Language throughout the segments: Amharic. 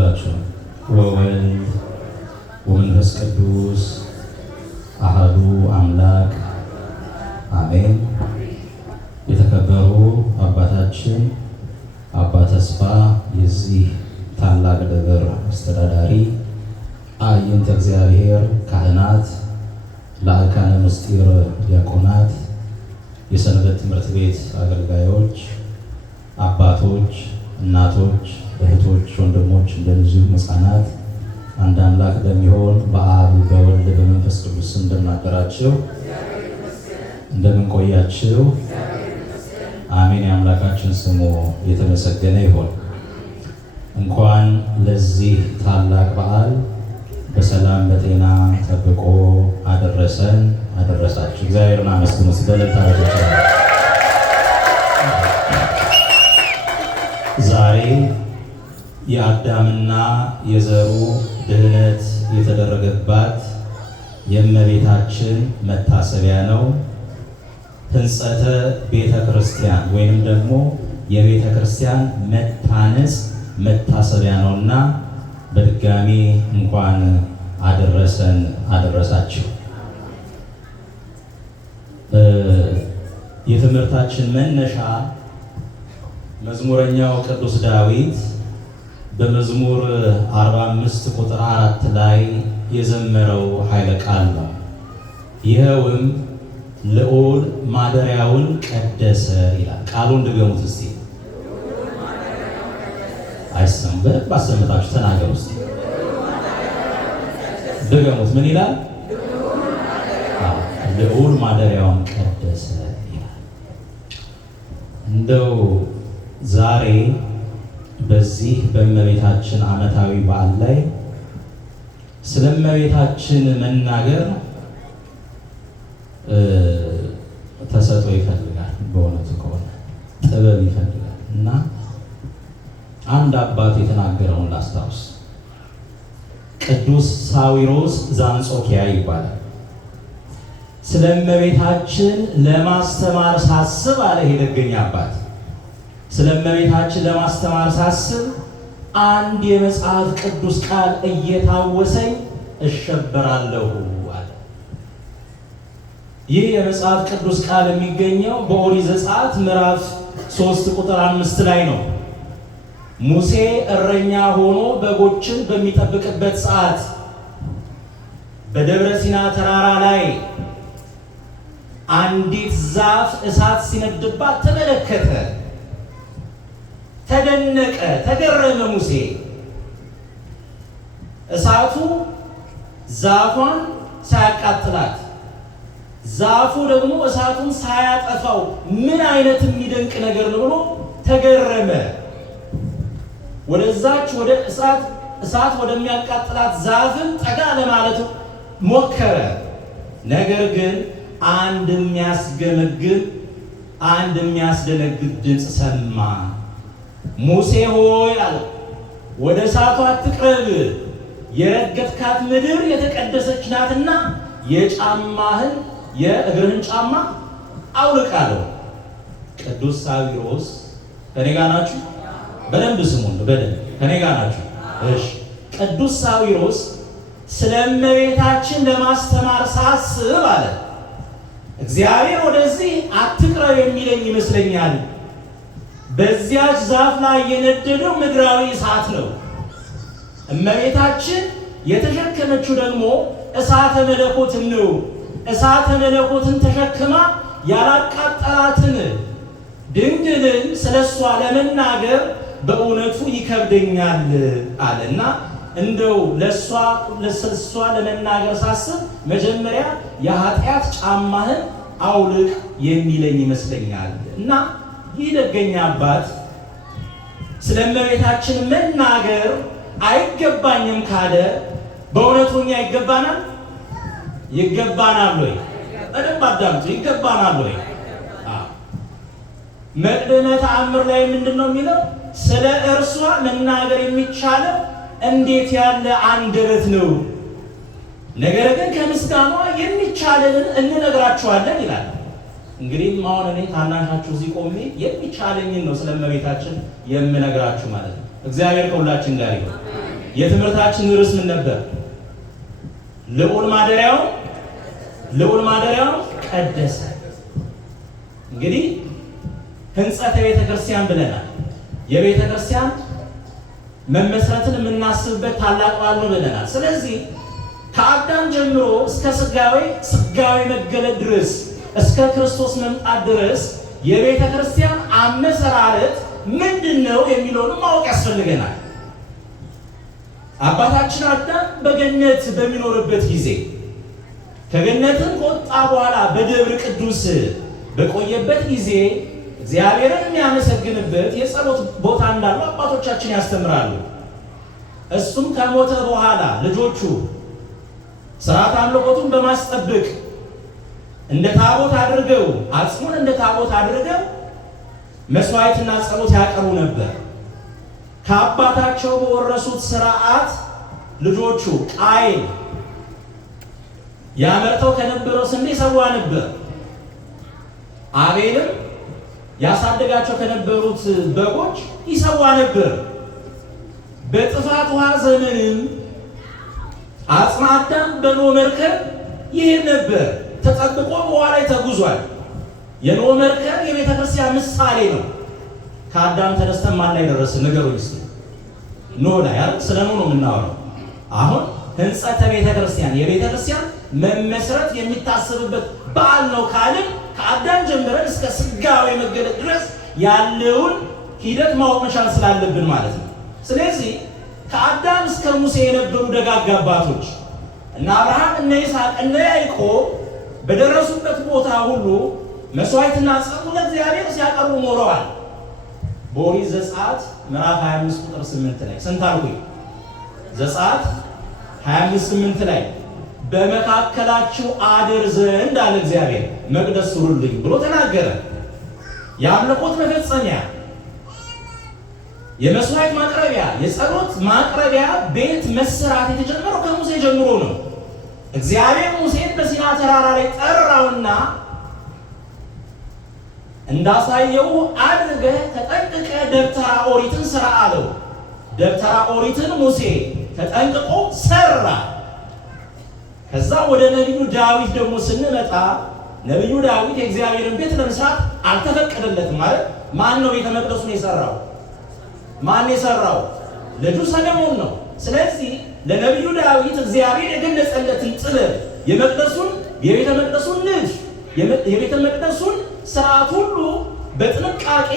ሁላችሁ ወወልድ ወመንፈስ ቅዱስ አሐዱ አምላክ አሜን። የተከበሩ አባታችን አባ ተስፋ የዚህ ታላቅ ደብር አስተዳዳሪ፣ አይንተ እግዚአብሔር ካህናት፣ ለአርካነ ምስጢር ዲያቆናት፣ የሰንበት ትምህርት ቤት አገልጋዮች፣ አባቶች፣ እናቶች፣ እህቶች፣ ወንድሞች እንደዚሁ ሕፃናት አንድ አምላክ በሚሆን በአብ በወልድ በመንፈስ ቅዱስ እንደምናደራችሁ እንደምንቆያችሁ አሜን። የአምላካችን ስሙ የተመሰገነ ይሁን። እንኳን ለዚህ ታላቅ በዓል በሰላም በጤና ጠብቆ አደረሰን አደረሳችሁ። እግዚአብሔርን አመስግኑ። ሲበለታ ዛሬ የአዳምና የዘሩ ድህነት የተደረገባት የእመቤታችን መታሰቢያ ነው። ሕንጸተ ቤተ ክርስቲያን ወይንም ደግሞ የቤተ ክርስቲያን መታነጽ መታሰቢያ ነውና በድጋሚ እንኳን አደረሰን አደረሳችሁ። የትምህርታችን መነሻ መዝሙረኛው ቅዱስ ዳዊት በመዝሙር 45 ቁጥር 4 ላይ የዘመረው ኃይለ ቃል ነው። ይኸውም ልዑል ማደሪያውን ቀደሰ ይላል። ቃሉን ድገሙት እስቲ። አይሰማም? በደንብ አሰምታችሁ ተናገሩ እስቲ። ድገሙት። ምን ይላል? ልዑል ማደሪያውን ቀደሰ ይላል። እንደው ዛሬ በዚህ በእመቤታችን ዓመታዊ በዓል ላይ ስለ እመቤታችን መናገር ተሰጥኦ ይፈልጋል። በእውነቱ ከሆነ ጥበብ ይፈልጋል እና አንድ አባት የተናገረውን ላስታውስ። ቅዱስ ሳዊሮስ ዘአንጾኪያ ይባላል። ስለ እመቤታችን ለማስተማር ሳስብ አለ ይሄ ደገኛ አባት፣ ስለ እመቤታችን ለማስተማር ሳስብ አንድ የመጽሐፍ ቅዱስ ቃል እየታወሰኝ እሸበራለሁ አለ። ይህ የመጽሐፍ ቅዱስ ቃል የሚገኘው በኦሪት ዘጸአት ምዕራፍ 3 ቁጥር 5 ላይ ነው። ሙሴ እረኛ ሆኖ በጎችን በሚጠብቅበት ሰዓት በደብረ ሲና ተራራ ላይ አንዲት ዛፍ እሳት ሲነድባት ተመለከተ፣ ተደነቀ፣ ተገረመ። ሙሴ እሳቱ ዛፏን ሳያቃጥላት፣ ዛፉ ደግሞ እሳቱን ሳያጠፋው ምን አይነት የሚደንቅ ነገር ነው ብሎ ተገረመ። ወደዛች ወደ እሳት ወደሚያቃጥላት ዛፍን ጠጋ ለማለት ሞከረ። ነገር ግን አንድ የሚያስገመግም አንድ የሚያስደነግጥ ድምፅ ሰማ። ሙሴ ሆይ አለው፣ ወደ እሳቱ አትቅረብ፣ የረገጥካት ምድር የተቀደሰች ናትና የጫማህን የእግርህን ጫማ አውልቅ አለው። ቅዱስ ሳዊሮስ ከኔ ጋር ናችሁ? በደንብ ስሙን፣ በደንብ ከኔ ጋር ናችሁ? እሺ። ቅዱስ ሳዊሮስ ስለ እመቤታችን ለማስተማር ሳስብ አለ እግዚአብሔር ወደዚህ አትቅረብ የሚለኝ ይመስለኛል። በዚያች ዛፍ ላይ የነደደው ምድራዊ እሳት ነው። እመቤታችን የተሸከመችው ደግሞ እሳተ መለኮትን ነው። እሳተ መለኮትን ተሸክማ ያላቃጠላትን ድንግልን ስለሷ ለመናገር በእውነቱ ይከብደኛል አለና እንደው ለሷ ለመናገር ሳስብ መጀመሪያ የኃጢአት ጫማህን አውልቅ የሚለኝ ይመስለኛል። እና ይህ ደገኛ አባት ስለ እመቤታችን መናገር አይገባኝም ካለ በእውነቱ እኛ ይገባናል? ይገባናል ወይ? በደንብ አዳምጡ። ይገባናል ወይ? መቅደመ ተአምር ላይ ምንድን ነው የሚለው? ስለ እርሷ መናገር የሚቻለው እንዴት ያለ አንደበት ነው፣ ነገር ግን ከምስጋኗ የሚቻለንን እንነግራችኋለን ይላል። እንግዲህ አሁን እኔ ታናሻችሁ እዚህ ቆሜ የሚቻለኝን ነው ስለ እመቤታችን የምነግራችሁ ማለት ነው። እግዚአብሔር ከሁላችን ጋር ይሁን። የትምህርታችን ርዕስ ምን ነበር? ልዑል ማደሪያው ቀደሰ። እንግዲህ ህንጸተ ቤተ ክርስቲያን ብለናል። የቤተ ክርስቲያን መመስረትን የምናስብበት ታላቅ በዓል ነው ብለናል። ስለዚህ ከአዳም ጀምሮ እስከ ስጋዊ መገለጥ ድረስ እስከ ክርስቶስ መምጣት ድረስ የቤተ ክርስቲያን አመሰራረት ምንድነው የሚለውን ማወቅ ያስፈልገናል። አባታችን አዳም በገነት በሚኖርበት ጊዜ ከገነትም ከወጣ በኋላ በደብረ ቅዱስ በቆየበት ጊዜ እግዚአብሔርን የሚያመሰግንበት የጸሎት ቦታ እንዳለው አባቶቻችን ያስተምራሉ። እሱም ከሞተ በኋላ ልጆቹ ሥርዓተ አምልኮቱን በማስጠበቅ እንደ ታቦት አድርገው አጽሙን እንደ ታቦት አድርገው መስዋዕትና ጸሎት ያቀርቡ ነበር። ከአባታቸው በወረሱት ሥርዓት ልጆቹ ቃየል ያመርተው ከነበረው ስንዴ ሰዋ ነበር። አቤልም ያሳደጋቸው ከነበሩት በጎች ይሰዋ ነበር። በጥፋት ውሃ ዘመንም አጽመ አዳም በኖህ መርከብ ይሄድ ነበር። ተጠብቆ በውሃ ላይ ተጉዟል። የኖህ መርከብ የቤተ ክርስቲያን ምሳሌ ነው። ከአዳም ተነስተን ማን ላይ ደረስን? ንገሩኝ እስኪ። ኖህ ላይ አይደል? ስለ ኖህ ነው የምናወራው። አሁን ህንጸተ ቤተ ክርስቲያን የቤተ ክርስቲያን መመስረት የሚታሰብበት በዓል ነው ካልን ከአዳም ጀምረን እስከ ስጋዊ መገለጥ ድረስ ያለውን ሂደት ማወቅ መቻል ስላለብን ማለት ነው። ስለዚህ ከአዳም እስከ ሙሴ የነበሩ ደጋግ አባቶች እነ አብርሃም፣ እነ ይስሐቅ፣ እነ ያዕቆብ በደረሱበት ቦታ ሁሉ መስዋዕትና ጸሎት ለእግዚአብሔር ሲያቀርቡ ኖረዋል። በኦሪት ዘጸአት ምዕራፍ 25 ቁጥር 8 ላይ ስንት አልኩኝ? ዘጸአት 25:8 ላይ በመካከላችሁ አድር ዘንድ አለ እግዚአብሔር መቅደስ ሥሩልኝ ብሎ ተናገረ። የአምልኮት መፈጸሚያ፣ የመስዋዕት ማቅረቢያ፣ የጸሎት ማቅረቢያ ቤት መሰራት የተጀመረው ከሙሴ ጀምሮ ነው። እግዚአብሔር ሙሴን በሲና ተራራ ላይ ጠራውና እንዳሳየው አድርገህ ተጠንቅቀህ ደብተራ ኦሪትን ስራ አለው። ደብተራ ኦሪትን ሙሴ ተጠንቅቆ ሰራ። ከዛ ወደ ነቢዩ ዳዊት ደግሞ ስንመጣ ነቢዩ ዳዊት የእግዚአብሔርን ቤት ለመስራት አልተፈቀደለትም ማለት ማን ነው ቤተ መቅደሱን የሰራው? ማን የሰራው? ልጁ ሰለሞን ነው። ስለዚህ ለነቢዩ ዳዊት እግዚአብሔር የገለጸለትን ጥበብ የቤተ መቅደሱን ንድፍ የቤተ መቅደሱን ስርዓት ሁሉ በጥንቃቄ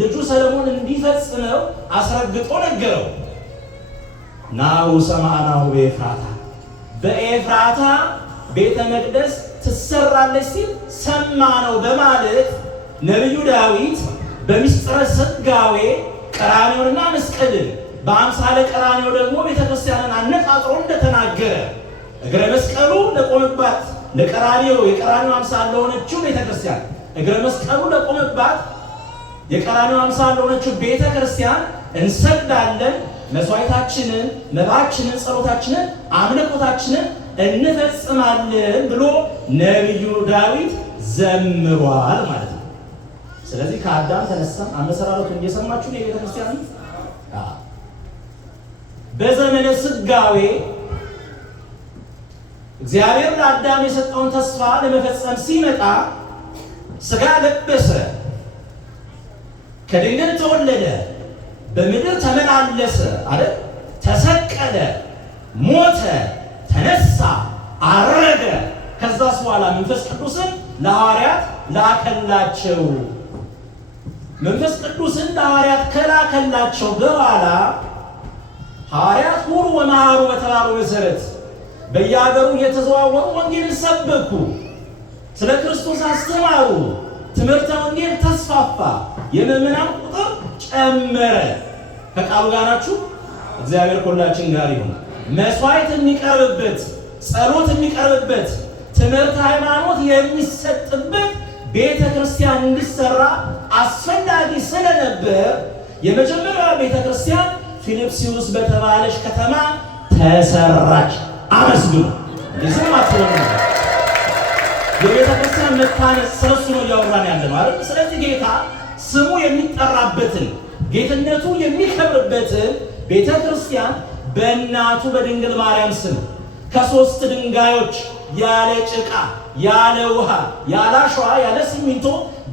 ልጁ ሰለሞን እንዲፈጽመው አስረግጦ ነገረው። ናሁ ሰማዕናሁ በኤፍራታ በኤፍራታ ቤተ መቅደስ ትሰራለች ሲል ሰማ ነው በማለት ነቢዩ ዳዊት በምስጢረ ሥጋዌ ቀራንዮንና መስቀልን በአምሳለ ቀራንዮ ደግሞ ቤተ ክርስቲያንን አነጣጥሮ እንደተናገረ እግረ መስቀሉ ለቆመባት ለቀራንዮ የቀራንዮ አምሳል ለሆነችው ቤተ ክርስቲያን እግረ መስቀሉ ለቆመባት የቀራንዮ አምሳል ለሆነችው ቤተ ክርስቲያን እንሰግዳለን፣ መስዋዕታችንን፣ መባችንን፣ ጸሎታችንን፣ አምልኮታችንን እንፈጽማለን ብሎ ነቢዩ ዳዊት ዘምሯል ማለት ነው። ስለዚህ ከአዳም ተነሳን አመሰራረቱን እየሰማችሁ የቤተ ክርስቲያን በዘመነ ሥጋዌ እግዚአብሔር ለአዳም የሰጠውን ተስፋ ለመፈጸም ሲመጣ ሥጋ ለበሰ፣ ከድንግል ተወለደ፣ በምድር ተመላለሰ አይደል? ተሰቀለ፣ ሞተ፣ ተነሳ፣ አረገ። ከዛስ በኋላ መንፈስ ቅዱስን ለሐዋርያት ላከላቸው። መንፈስ ቅዱስን ለሐዋርያት ከላከላቸው በኋላ ሐዋርያት ሁሉ ወመሃሩ በተባሉ መሰረት በየሀገሩ እየተዘዋወሩ ወንጌልን ሰበኩ፣ ስለ ክርስቶስ አስተማሩ። ትምህርተ ወንጌል ተስፋፋ፣ የምዕመናን ቁጥር ጨመረ። ከቃሉ ጋር ናችሁ? እግዚአብሔር ከሁላችን ጋር ይሁን። መስዋዕት የሚቀርብበት፣ ጸሎት የሚቀርብበት፣ ትምህርት ሃይማኖት የሚሰጥበት ቤተ ክርስቲያን እንዲሰራ አስፈላጊ ስለነበር የመጀመሪያዋ ቤተ ክርስቲያን ፊልጵስዩስ በተባለች ከተማ ተሰራች። አመስግኑ። ለሰማችሁ የቤተ ክርስቲያን መታነጽ ስለሱ ነው እያወራን ያለ ማለት። ስለዚህ ጌታ ስሙ የሚጠራበትን ጌትነቱ የሚከብርበትን ቤተ ክርስቲያን በእናቱ በድንግል ማርያም ስም ከ3 ድንጋዮች ያለ ጭቃ ያለ ውሃ ያለ አሸዋ ያለ ሲሚንቶ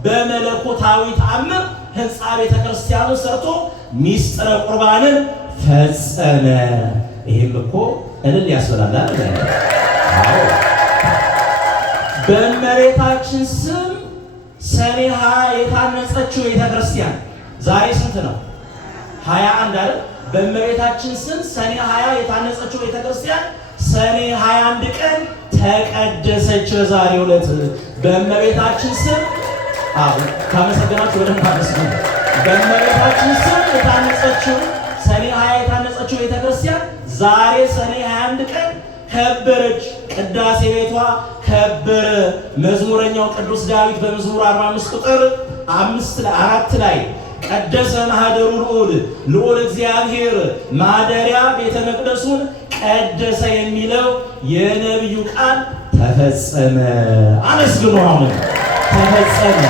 በመለኮታዊ ተአምር ሕንፃ ቤተ ክርስቲያኑን ሰርቶ ሚስጥረ ቁርባንን ፈጸመ። ይሄም እኮ እልል ያስበላል አይደል? አዎ። በእመቤታችን ስም ሰኔ 20 የታነጸችው ቤተ ክርስቲያን ዛሬ ስንት ነው? 21 አይደል? በእመቤታችን ስም ሰኔ 20 የታነጸችው ቤተ ክርስቲያን ሰኔ 21 ቀን ተቀደሰች። በዛሬው ዕለት በእመቤታችን ስም ካመሰገናችሁ ወደ ታመስገኑ። በእመቤታችን ስም የታነጸችው ሰኔ 20 የታነጸችው ቤተ ክርስቲያን ዛሬ ሰኔ 21 ቀን ከበረች። ቅዳሴ ቤቷ ከበረ። መዝሙረኛው ቅዱስ ዳዊት በመዝሙር 45 ቁጥር 4 ላይ ቀደሰ ማህደሩ ልዑል እግዚአብሔር ማደሪያ ቤተ መቅደሱን ቀደሰ የሚለው የነቢዩ ቃል ተፈጸመ። አመስግኑ። አሁን ተፈጸመ።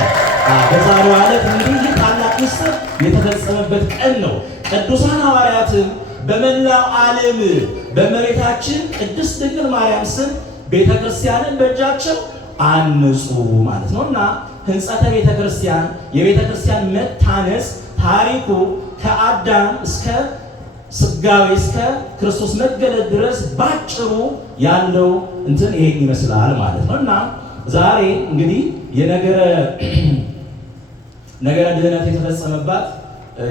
በዛሬው ዕለት እንግዲህ ታላቅ ምስጢር የተፈጸመበት ቀን ነው። ቅዱሳን ሐዋርያትም በመላው ዓለም በእመቤታችን ቅድስት ድንግል ማርያም ስም ቤተ ክርስቲያንን በእጃቸው አንጹ ማለት ነው እና ሕንጸተ ቤተ ክርስቲያን የቤተ ክርስቲያን መታነጽ ታሪኩ ከአዳም እስከ ስጋዌ እስከ ክርስቶስ መገለጥ ድረስ ባጭሩ ያለው እንትን ይሄን ይመስላል ማለት ነው እና ዛሬ እንግዲህ ነገረ ድህነት የተፈጸመባት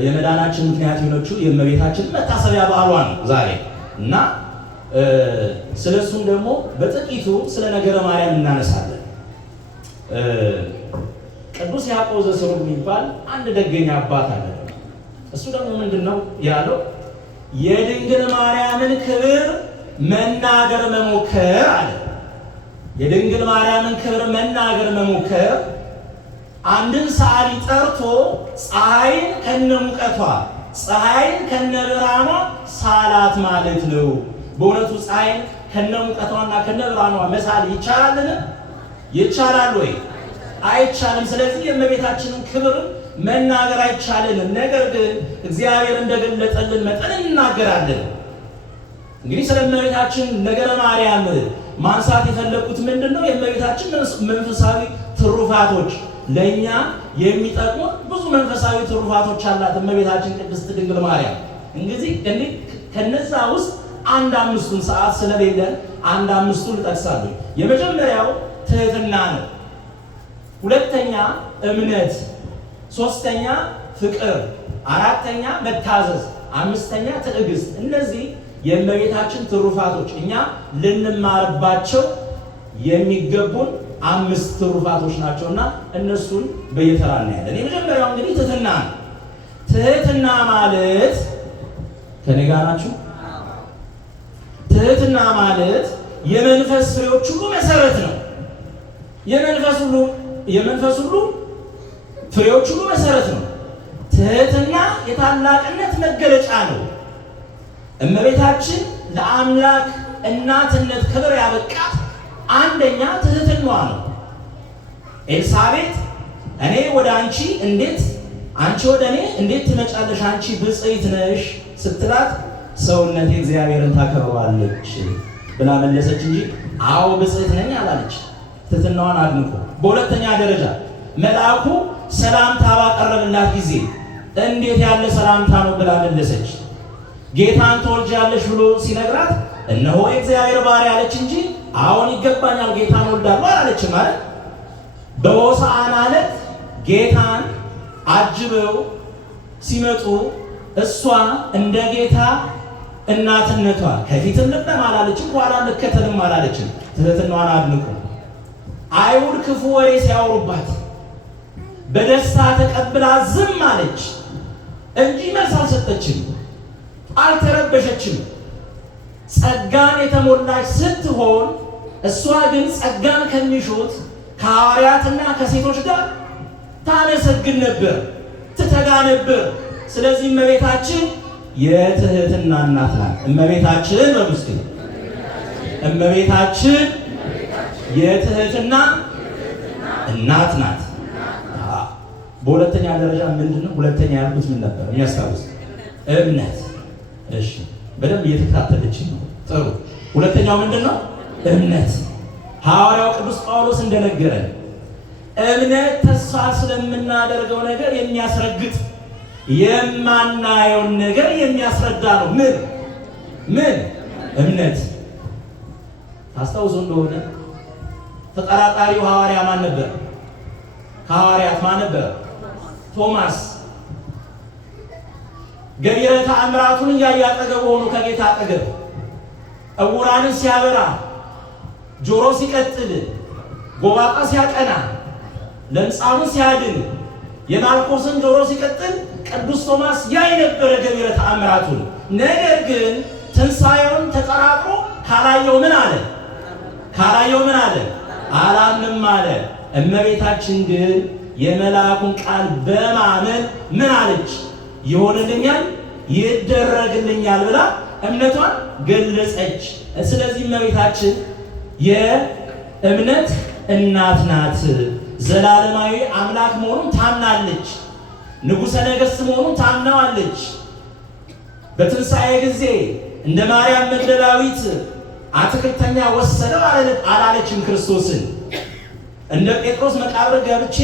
የመዳናችን ምክንያት የሆነችው የእመቤታችን መታሰቢያ በዓሏ ነው ዛሬ እና ስለሱም ደግሞ በጥቂቱ ስለ ነገረ ማርያም እናነሳለን። ቅዱስ ያዕቆብ ዘስሩግ የሚባል አንድ ደገኛ አባት አለ። እሱ ደግሞ ምንድነው ያለው? የድንግል ማርያምን ክብር መናገር መሞከር አለ። የድንግል ማርያምን ክብር መናገር መሞከር አንድን ሰዓሊ ጠርቶ ፀሐይን ከነሙቀቷ ፀሐይን ከነብርሃኗ ሳላት ማለት ነው። በእውነቱ ፀሐይን ከነሙቀቷና ከነብርሃኗ መሳል ይቻላልን? ይቻላል ወይ? አይቻልም። ስለዚህ የእመቤታችንን ክብር መናገር አይቻልንም። ነገር ግን እግዚአብሔር እንደገለጠልን መጠን እናገራለን። እንግዲህ ስለ እመቤታችን ነገረ ማርያም ማንሳት የፈለኩት ምንድነው? የእመቤታችን መንፈሳዊ ትሩፋቶች ለኛ የሚጠቅሙ ብዙ መንፈሳዊ ትሩፋቶች አላት እመቤታችን ቅድስት ድንግል ማርያም። እንግዲህ ከነዛ ውስጥ አንድ አምስቱን ሰዓት ስለሌለን አንድ አምስቱን ልጠቅሳለሁ። የመጀመሪያው ትህትና ነው። ሁለተኛ እምነት፣ ሶስተኛ ፍቅር፣ አራተኛ መታዘዝ፣ አምስተኛ ትዕግስት። እነዚህ የእመቤታችን ትሩፋቶች እኛ ልንማርባቸው የሚገቡን 5 ትሩፋቶች ናቸውና እነሱን በየተራ እናያለን። የመጀመሪያው እንግዲህ ትህትና ነው። ትህትና ማለት ከኔ ጋር ናችሁ? ትህትና ማለት የመንፈስ ፍሬዎች ሁሉ መሰረት ነው። የመንፈስ ሁሉ ፍሬዎች ሁሉ መሰረት ነው። ትህትና የታላቅነት መገለጫ ነው። እመቤታችን ለአምላክ እናትነት ክብር ያበቃት አንደኛ ትህትናዋ ነው። ኤልሳቤጥ እኔ ወደ አንቺ አንቺ ወደ እኔ እንዴት ትመጫለሽ? አንቺ ብፅዕት ነሽ ስትላት ሰውነቴ እግዚአብሔርን ታከብረዋለች ብላ መለሰች እንጂ አዎ ብፅዕት ነኝ አላለች። ትህትናዋን አድንቆ። በሁለተኛ ደረጃ መልአኩ ሰላምታ ባቀረበላት ጊዜ እንዴት ያለ ሰላምታ ነው ብላ መለሰች። ጌታን ትወልጃለሽ ብሎ ሲነግራት እነሆ የእግዚአብሔር ባሪያ አለች እንጂ አሁን ይገባኛል ጌታን ወልዳለሁ አላለችም ማለት። በሆሳዕና ዕለት ጌታን አጅበው ሲመጡ እሷ እንደ ጌታ እናትነቷ ከፊትም ልቅደም አላለችም፣ ኋላ ልከተልም አላለችም። ትህትናዋን አድንቁ። አይሁድ ክፉ ወሬ ሲያወሩባት በደስታ ተቀብላ ዝም አለች እንጂ መልስ አልሰጠችም፣ አልተረበሸችም። ጸጋን የተሞላች ስትሆን እሷ ግን ጸጋን ከሚሹት ከሐዋርያትና ከሴቶች ጋር ታመሰግን ነበር፣ ትተጋ ነበር። ስለዚህ እመቤታችን የትህትና እናት ናት። እመቤታችን በሙስሊም እመቤታችን የትህትና እናት ናት። በሁለተኛ ደረጃ ምንድነው? ሁለተኛ ያልኩት ምን ነበር የሚያስታውስ? እምነት። እሺ በደንብ እየተከታተለች ነው። ጥሩ። ሁለተኛው ምንድነው? እምነት። ሐዋርያው ቅዱስ ጳውሎስ እንደነገረን እምነት ተስፋ ስለምናደርገው ነገር የሚያስረግጥ የማናየውን ነገር የሚያስረዳ ነው። ምን እምነት። ታስታውሱ እንደሆነ ተጠራጣሪው ሐዋርያ ማን ነበር? ከሐዋርያት ማን ነበር? ቶማስ። ገቢረ ተአምራቱን እያየ አጠገቡ ሆኖ ከጌታ አጠገብ ዕውራንን ሲያበራ፣ ጆሮ ሲቀጥል፣ ጎባጣ ሲያቀና፣ ለምጻሙን ሲያድን፣ የማርቆስን ጆሮ ሲቀጥል ቅዱስ ቶማስ ያይ ነበረ ገቢረ ተአምራቱን። ነገር ግን ትንሣኤውን ተጠራጥሮ ካላየው ምን አለ? አላምንም አለ። እመቤታችን ግን የመልአኩን ቃል በማመን ምን አለች? ይሆንልኛል፣ ይደረግልኛል ብላ እምነቷን ገለጸች። ስለዚህ እመቤታችን የእምነት እናት ናት። ዘላለማዊ አምላክ መሆኑን ታምናለች። ንጉሠ ነገሥት መሆኑን ታምናዋለች። በትንሣኤ ጊዜ እንደ ማርያም መግደላዊት አትክልተኛ ወሰደው አላለችም ክርስቶስን። እንደ ጴጥሮስ መቃብር ገብቼ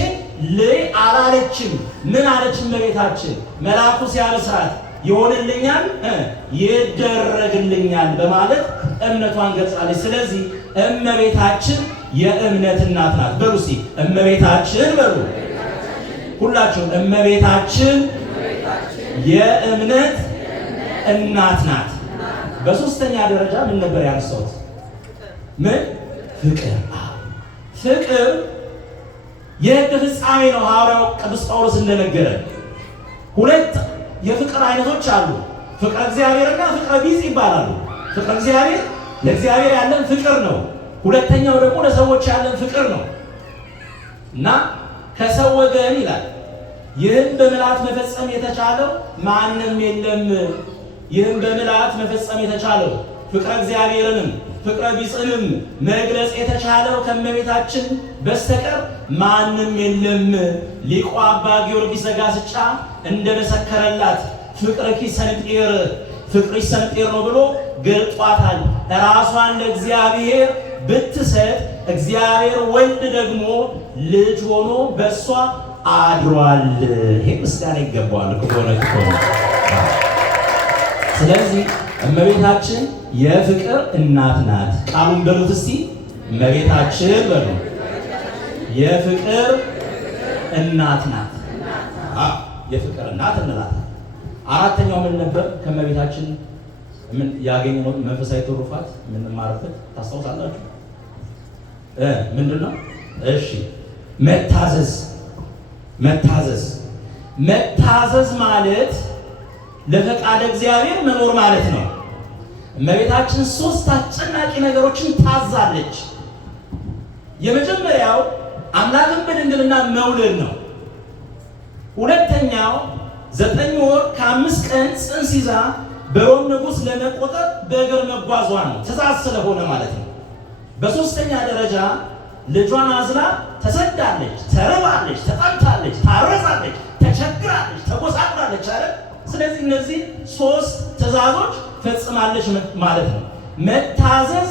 ልይ አላለችም። ምን አለች እመቤታችን? መልአኩ ሲያበስራት ይሆንልኛል፣ ይደረግልኛል በማለት እምነቷን ገልጻለች። ስለዚህ እመቤታችን የእምነት እናት ናት። በሉ እስቲ እመቤታችን በሉ ሁላችሁም። እመቤታችን የእምነት እናት ናት። በሶስተኛ ደረጃ ምን ነበር ያነሳሁት? ምን? ፍቅር። ፍቅር የሕግ ፍጻሜ ነው። ሐዋርያው ቅዱስ ጳውሎስ እንደነገረን ሁለት የፍቅር አይነቶች አሉ። ፍቅረ እግዚአብሔርና ፍቅረ ቢጽ ይባላሉ። ፍቅረ እግዚአብሔር ለእግዚአብሔር ያለን ፍቅር ነው። ሁለተኛው ደግሞ ለሰዎች ያለን ፍቅር ነው እና ከሰው ወገን ይላል ይህን በምልአት መፈጸም የተቻለው ማንም የለም። ይህን በምልአት መፈጸም የተቻለው ፍቅረ እግዚአብሔርንም ፍቅረ ቢጽንም መግለጽ የተቻለው ከእመቤታችን በስተቀር ማንም የለም። ሊቁ አባ ጊዮርጊስ ዘጋስጫ እንደመሰከረላት ፍቅርኪ ሰንጤር ነው ብሎ ገልጧታል። ራሷን ለእግዚአብሔር ብትሰጥ እግዚአብሔር ወልድ ደግሞ ልጅ ሆኖ በእሷ አድሯል። ይሄ ምስጋና ይገባዋል ከሆነ ስለዚህ እመቤታችን የፍቅር እናት ናት። ቃሉን በሉት እስቲ እመቤታችን በሉ። የፍቅር እናት ናት። የፍቅር እናት እንላታለን። አራተኛው ምን ነበር? ከእመቤታችን ምን ያገኘነው መንፈሳዊ ትሩፋት የምንማርበት ታስታውሳላችሁ? ምንድን ነው? እሺ መታዘዝ ማለት ለፈቃደ እግዚአብሔር መኖር ማለት ነው። እመቤታችን ሶስት አስጨናቂ ነገሮችን ታዛለች። የመጀመሪያው አምላክን በድንግልና መውለድ ነው። ሁለተኛው 9 ወር ከ5 ቀን ጽንስ ይዛ በሮም ንጉሥ ለመቆጠር በእግር መጓዟ ነው፣ ትእዛዝ ስለሆነ ማለት ነው። በሶስተኛ ደረጃ ልጇን አዝላ ተሰዳለች፣ ተርባለች፣ ተጠምታለች፣ ታረዛለች፣ ተቸግራለች፣ ተጎሳቁላለች አለ። ስለዚህ እነዚህ ሶስት ትእዛዞች ፈጽማለች ማለት ነው። መታዘዝ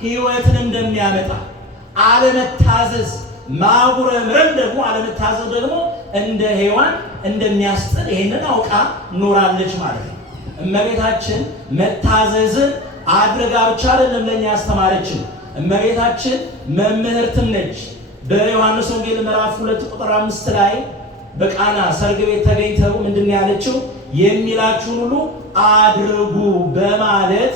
ሕይወትን እንደሚያመጣ፣ አለመታዘዝ ማጉረምረም ደግሞ አለመታዘዝ ደግሞ እንደ ሔዋን እንደሚያስጥል ይሄንን አውቃ ኖራለች ማለት ነው። እመቤታችን መታዘዝን አድርጋ ብቻ አይደለም ለኛ ያስተማረችን። እመቤታችን መምህርትም ነች። በዮሐንስ ወንጌል ምዕራፍ 2 ቁጥር 5 ላይ በቃና ሰርግ ቤት ተገኝተው ምንድን ነው ያለችው? የሚላችሁን ሁሉ አድርጉ በማለት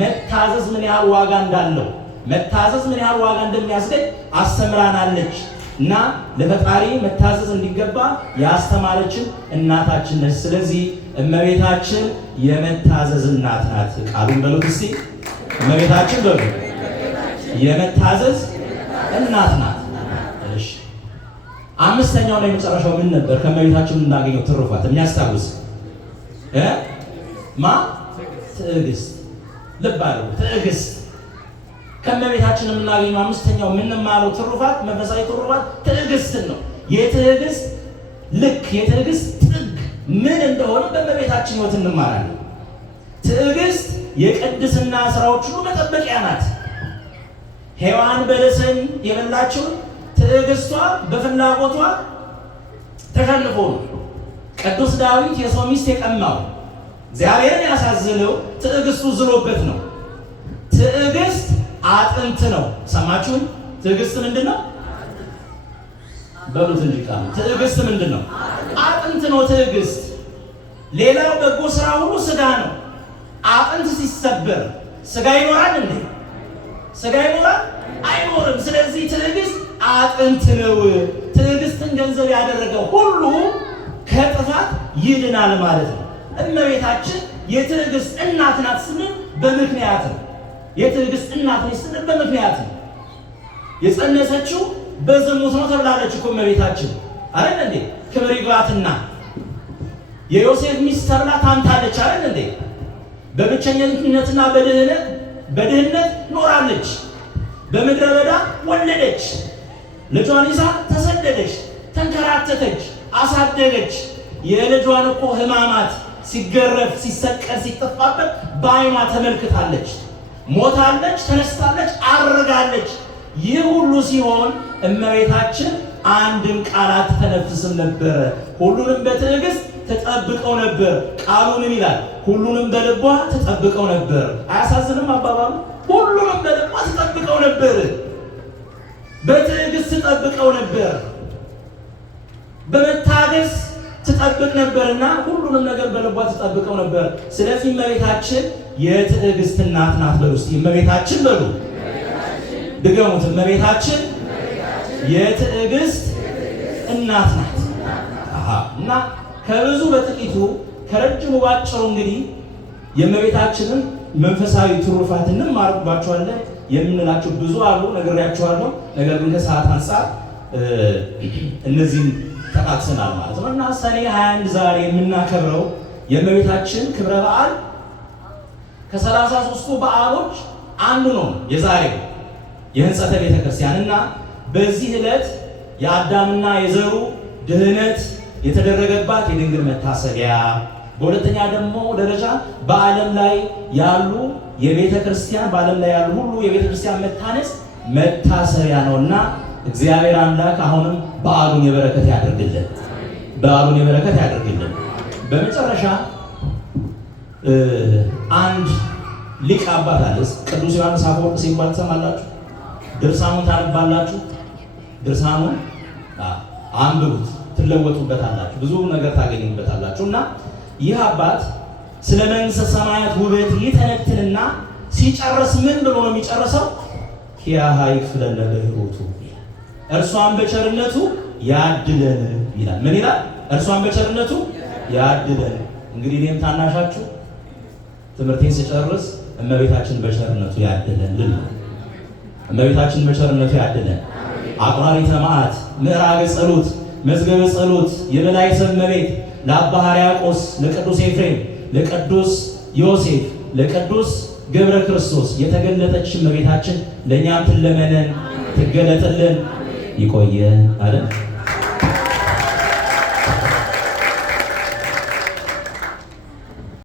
መታዘዝ ምን ያህል ዋጋ እንዳለው፣ መታዘዝ ምን ያህል ዋጋ እንደሚያስገኝ አስተምራናለች። እና ለፈጣሪ መታዘዝ እንዲገባ ያስተማረችን እናታችን ነች። ስለዚህ እመቤታችን የመታዘዝ እናት ናት። ቃሉን በሉት እስቲ እመቤታችን በሉ። የመታዘዝ እናት ናት። እሺ፣ አምስተኛው ላይ መጨረሻው ምን ነበር? ከእመቤታችን የምናገኘው ትሩፋት የሚያስታውስ ትዕግስት። ልብ አድርጉ፣ ትዕግስት ከእመቤታችን የምናገኘው አምስተኛው የምንማረው ትሩፋት፣ መንፈሳዊ ትሩፋት ትዕግስትን ነው። የትዕግስት ልክ፣ የትዕግስት ጥግ ምን እንደሆነ በእመቤታችን ሕይወት እንማራለን። ትዕግስት የቅድስና ስራዎች ሁሉ መጠበቂያ ናት። ሔዋን በለስን የበላችው ትዕግስቷ በፍላጎቷ ተሸንፎ ነው። ቅዱስ ዳዊት የሰው ሚስት የቀማው እግዚአብሔርን ያሳዝነው ትዕግስቱ ዝሎበት ነው። ትዕግስት አጥንት ነው። ሰማችሁን? ትዕግስት ምንድን ነው? በሉት እንጂ ቃሉ ትዕግስት ምንድን ነው? አጥንት ነው ትዕግስት። ሌላው በጎ ስራ ሁሉ ስጋ ነው። አጥንት ሲሰበር ስጋ ይኖራል እንዴ? ስጋ ይኖራል? አይኖርም። ስለዚህ ትዕግስት አጥንት ነው። ትዕግስትን ገንዘብ ያደረገው ሁሉ ከጥፋት ይድናል ማለት ነው። እመቤታችን የትዕግስት እናት ናት ስንል በምክንያት ነው። የትዕግስት እናት ነች ስንል በምክንያት ነው። የጸነሰችው በዝሙት ነው ተብላለች እኮ እመቤታችን አይደል እንዴ? ክብር ይግባትና የዮሴፍ ሚስት ተብላ ታምታለች አይደል እንዴ? በብቸኝነትና በድህነት ኖራለች። በምድረ በዳ ወለደች። ልጇን ይዛ ተሰደደች፣ ተንከራተተች፣ አሳደገች። የልጇን እኮ ሕማማት ሲገረፍ፣ ሲሰቀል፣ ሲጠፋበት በዓይኗ ተመልክታለች። ሞታለች፣ ተነስታለች፣ አርጋለች። ይህ ሁሉ ሲሆን እመቤታችን አንድም ቃል አትተነፍስም ነበረ። ሁሉንም በትዕግስት ተጠብቀው ነበር። ቃሉ ምን ይላል? ሁሉንም በልቧ ተጠብቀው ነበር። አያሳዝንም አባባሉ? ሁሉንም በልቧ ተጠብቀው ነበር። በትዕግስት ተጠብቀው ነበር። በመታገስ ትጠብቅ ነበርና ሁሉንም ነገር በልቧ ተጠብቀው ነበር። ስለዚህ እመቤታችን የትዕግስት እናት ናት። በሉ እስቲ እመቤታችን በሉ። ድገሙት። እመቤታችን የትዕግስት እናት ናት። እና ከብዙ በጥቂቱ ከረጅሙ ባጭሩ እንግዲህ የእመቤታችንን መንፈሳዊ ትሩፋት እንማርባቸዋለን። የምንላቸው ብዙ አሉ፣ ነግሬያቸዋለሁ። ነገር ግን ከሰዓት አንጻር እነዚህን ተቃቅሰናል ማለት ነው። እና ሰኔ 21 ዛሬ የምናከብረው የእመቤታችን ክብረ በዓል ከ33ቱ በዓሎች አንዱ ነው። የዛሬው የህንጸተ ቤተክርስቲያን እና በዚህ ዕለት የአዳምና የዘሩ ድህነት የተደረገባት የድንግል መታሰቢያ፣ በሁለተኛ ደግሞ ደረጃ በዓለም ላይ ያሉ የቤተክርስቲያን በዓለም ላይ ያሉ ሁሉ የቤተክርስቲያን መታነጽ መታሰቢያ ነውና እግዚአብሔር አምላክ አሁንም በዓሉን የበረከት ያደርግልን፣ በዓሉን የበረከት ያደርግልን። በመጨረሻ አንድ ሊቅ አባት አለ፣ ቅዱስ ዮሐንስ አፈወርቅ ሲባል ትሰማላችሁ። ድርሳኑን ታነባላችሁ። ድርሳኑን አንብቡት፣ ትለወጡበታላችሁ፣ ብዙ ነገር ታገኙበታላችሁ። እና ይህ አባት ስለ መንግሥተ ሰማያት ውበት ይተነትንና ሲጨርስ ምን ብሎ ነው የሚጨርሰው? ኪያሃ ይክፍለነ በሕይወቱ፣ እርሷን በቸርነቱ ያድለን ይላል። ምን ይላል? እርሷን በቸርነቱ ያድለን። እንግዲህ እኔም ታናሻችሁ ትምህርቴን ስጨርስ እመቤታችን በቸርነቱ ያድለን ልል ነው። እመቤታችን በቸርነቱ ያድለን። አቁራሪተ መዓት፣ ምዕራገ ጸሎት፣ መዝገበ ጸሎት፣ የበላይ ሰመቤት ለአባ ሕርያቆስ፣ ለቅዱስ ኤፍሬም፣ ለቅዱስ ዮሴፍ፣ ለቅዱስ ገብረ ክርስቶስ የተገለጠች እመቤታችን ለእኛም ትለመነን፣ ትገለጥልን፣ ይቆየን አይደል?